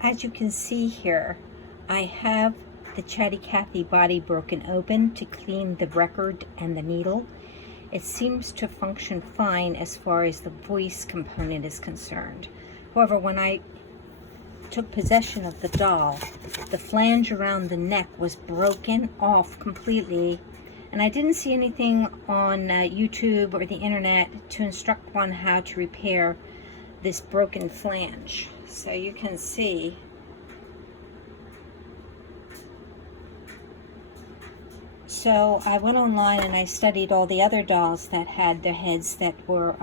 As you can see here, I have the Chatty Cathy body broken open to clean the record and the needle. It seems to function fine as far as the voice component is concerned. However, when I took possession of the doll, the flange around the neck was broken off completely, and I didn't see anything on YouTube or the internet to instruct one how to repair this broken flange. So you can see so I went online and I studied all the other dolls that had their heads that were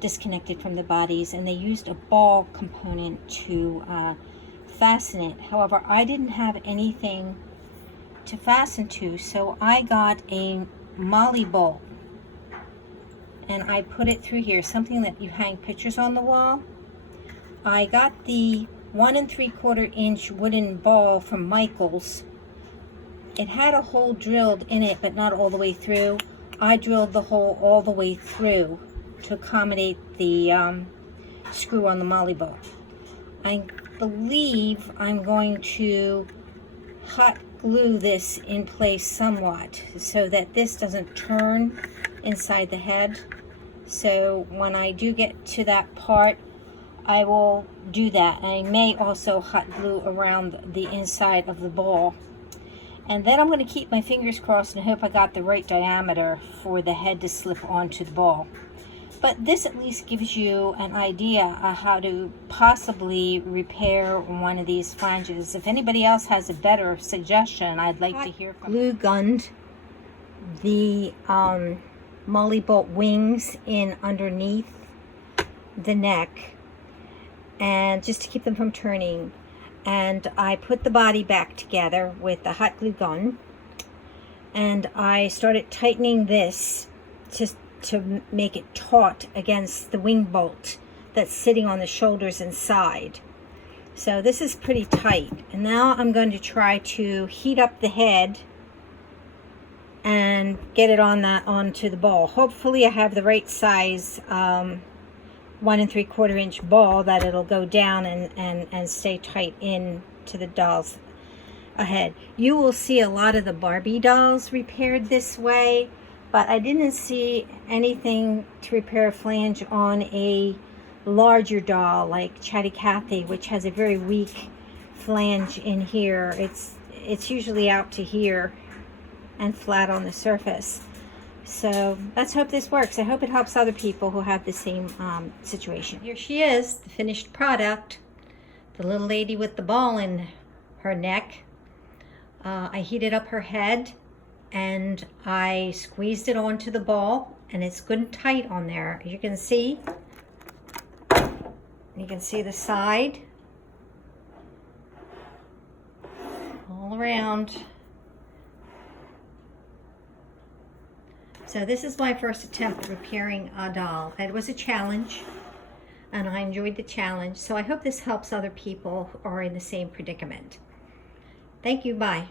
disconnected from the bodies, and they used a ball component to fasten it. However, I didn't have anything to fasten to, so I got a molly bolt and I put it through here, something that you hang pictures on the wall. I got the 1 3/4 inch wooden ball from Michael's. It had a hole drilled in it, but not all the way through. I drilled the hole all the way through to accommodate the screw on the molly bolt. I believe I'm going to hot glue this in place somewhat so that this doesn't turn inside the head. So when I do get to that part, I will do that. I may also hot glue around the inside of the ball. And then I'm going to keep my fingers crossed and hope I got the right diameter for the head to slip onto the ball. But this at least gives you an idea of how to possibly repair one of these flanges. If anybody else has a better suggestion, I'd like to hear from you. Glue gunned the molly bolt wings in underneath the neck, and just to keep them from turning. And I put the body back together with the hot glue gun, and I started tightening this just to make it taut against the wing bolt that's sitting on the shoulders and side. So this is pretty tight, and now I'm going to try to heat up the head and get it onto the ball. Hopefully I have the right size 1 3/4 inch ball that it'll go down and stay tight in to the doll's head. You will see a lot of the Barbie dolls repaired this way, but I didn't see anything to repair a flange on a larger doll like Chatty Cathy, which has a very weak flange in here. It's usually out to here and flat on the surface. So let's hope this works. I hope it helps other people who have the same situation. Here she is, the finished product. The little lady with the ball in her neck. I heated up her head and I squeezed it onto the ball, and it's good and tight on there. You can see the side all around. So this is my first attempt at repairing a doll. It was a challenge, and I enjoyed the challenge. So I hope this helps other people who are in the same predicament. Thank you. Bye.